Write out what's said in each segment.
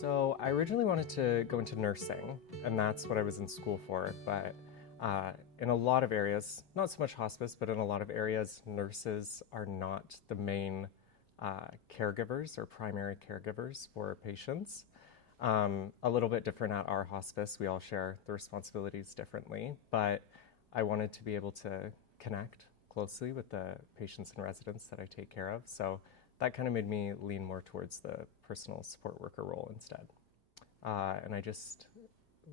So I originally wanted to go into nursing, and that's what I was in school for. But in a lot of areas, not so much hospice, but in a lot of areas, nurses are not the main caregivers or primary caregivers for patients. A little bit different at our hospice. We all share the responsibilities differently, but I wanted to be able to connect closely with the patients and residents that I take care of. So that kind of made me lean more towards the personal support worker role instead. And I just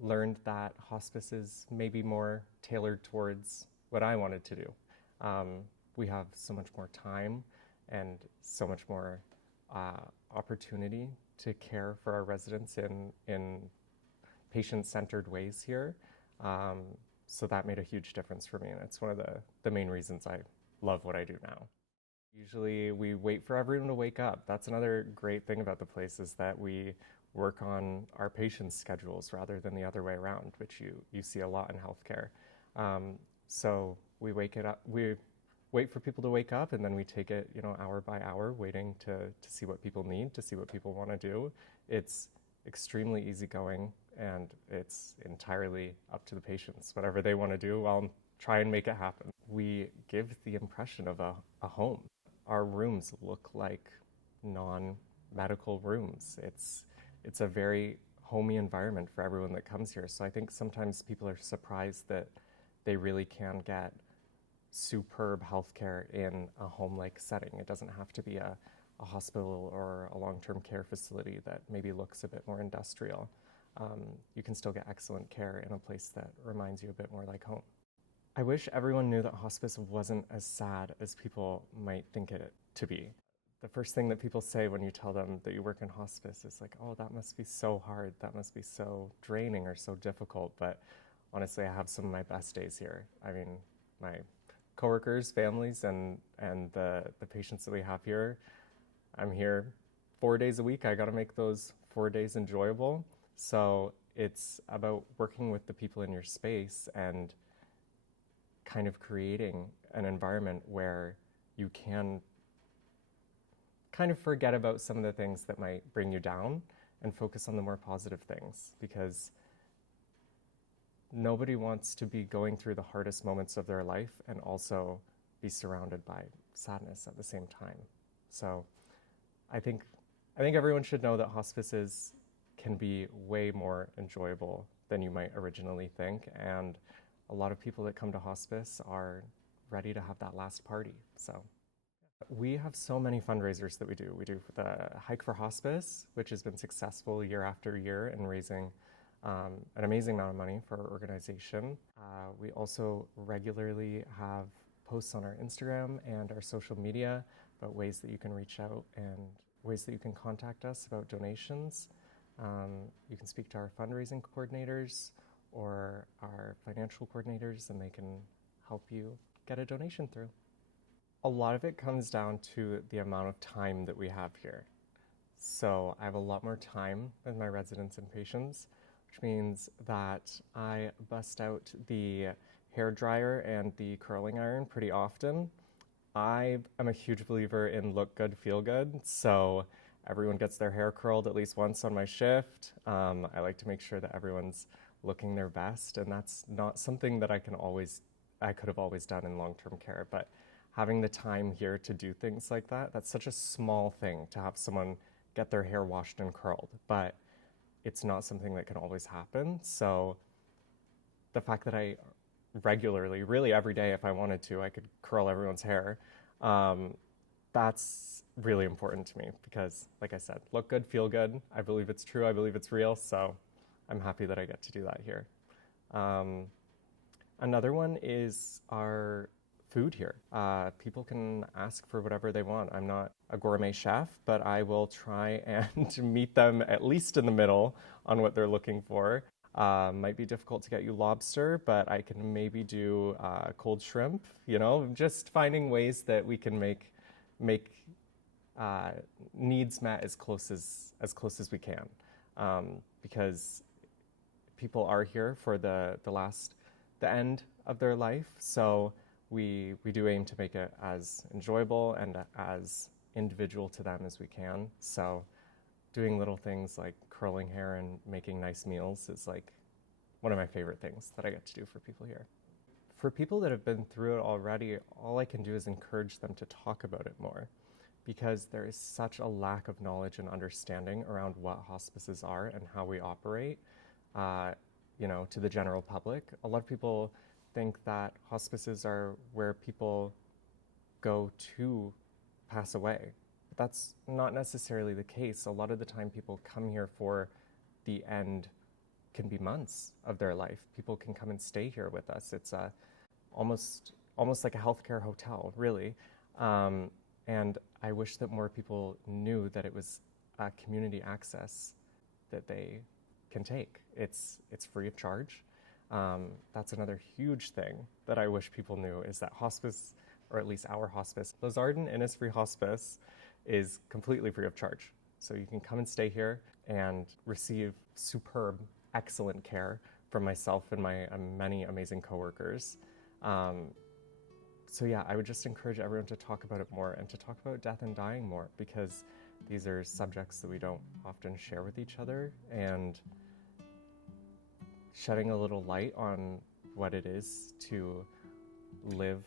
learned that hospice is maybe more tailored towards what I wanted to do. We have so much more time and so much more opportunity to care for our residents in patient-centered ways here. So that made a huge difference for me, and it's one of the main reasons I love what I do now. Usually we wait for everyone to wake up. That's another great thing about the place, is that we work on our patients' schedules rather than the other way around, which you see a lot in healthcare. So we wait for people to wake up, and then we take it, hour by hour, waiting to see what people need, to see what people want to do. It's extremely easygoing, and it's entirely up to the patients. Whatever they want to do, I'll try and make it happen. We give the impression of a home. Our rooms look like non-medical rooms. It's a very homey environment for everyone that comes here. So I think sometimes people are surprised that they really can get superb healthcare in a home-like setting. It doesn't have to be a hospital or a long-term care facility that maybe looks a bit more industrial. You can still get excellent care in a place that reminds you a bit more like home. I wish everyone knew that hospice wasn't as sad as people might think it to be. The first thing that people say when you tell them that you work in hospice is like, oh, that must be so hard, that must be so draining or so difficult. But honestly, I have some of my best days here. I mean, my coworkers, families, and the patients that we have here, I'm here 4 days a week. I got to make those 4 days enjoyable. So it's about working with the people in your space and kind of creating an environment where you can kind of forget about some of the things that might bring you down and focus on the more positive things, because nobody wants to be going through the hardest moments of their life and also be surrounded by sadness at the same time. So I think everyone should know that hospices can be way more enjoyable than you might originally think, and a lot of people that come to hospice are ready to have that last party. So we have so many fundraisers that we do. We do the Hike for Hospice, which has been successful year after year in raising an amazing amount of money for our organization. We also regularly have posts on our Instagram and our social media about ways that you can reach out and ways that you can contact us about donations. You can speak to our fundraising coordinators or our financial coordinators, and they can help you get a donation through. A lot of it comes down to the amount of time that we have here. So I have a lot more time with my residents and patients, which means that I bust out the hair dryer and the curling iron pretty often. I am a huge believer in look good, feel good. So everyone gets their hair curled at least once on my shift. I like to make sure that everyone's looking their best, and that's not something that I could have always done in long-term care. But having the time here to do things like that, that's such a small thing to have someone get their hair washed and curled, but it's not something that can always happen. So the fact that I regularly, really every day if I wanted to, I could curl everyone's hair, that's really important to me because, like I said, look good, feel good. I believe it's true, I believe it's real, so I'm happy that I get to do that here. Another one is our food here. People can ask for whatever they want. I'm not a gourmet chef, but I will try and meet them at least in the middle on what they're looking for. Might be difficult to get you lobster, but I can maybe do cold shrimp, just finding ways that we can make needs met as close as we can, because people are here for the end of their life. So we do aim to make it as enjoyable and as individual to them as we can. So doing little things like curling hair and making nice meals is like one of my favorite things that I get to do for people here. For people that have been through it already, all I can do is encourage them to talk about it more, because there is such a lack of knowledge and understanding around what hospices are and how we operate, to the general public. A lot of people think that hospices are where people go to pass away. But that's not necessarily the case. A lot of the time people come here for the end, can be months of their life. People can come and stay here with us. It's almost like a healthcare hotel, really. And I wish that more people knew that it was a community access that they can take. It's free of charge. That's another huge thing that I wish people knew, is that hospice, or at least our hospice, Lizarden Innisfree Hospice, is completely free of charge. So you can come and stay here and receive superb, excellent care from myself and my many amazing coworkers. So yeah, I would just encourage everyone to talk about it more and to talk about death and dying more, because these are subjects that we don't often share with each other, and shedding a little light on what it is to live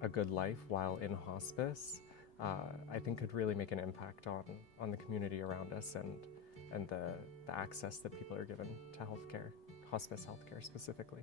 a good life while in hospice, I think could really make an impact on the community around us and the access that people are given to healthcare, hospice healthcare specifically.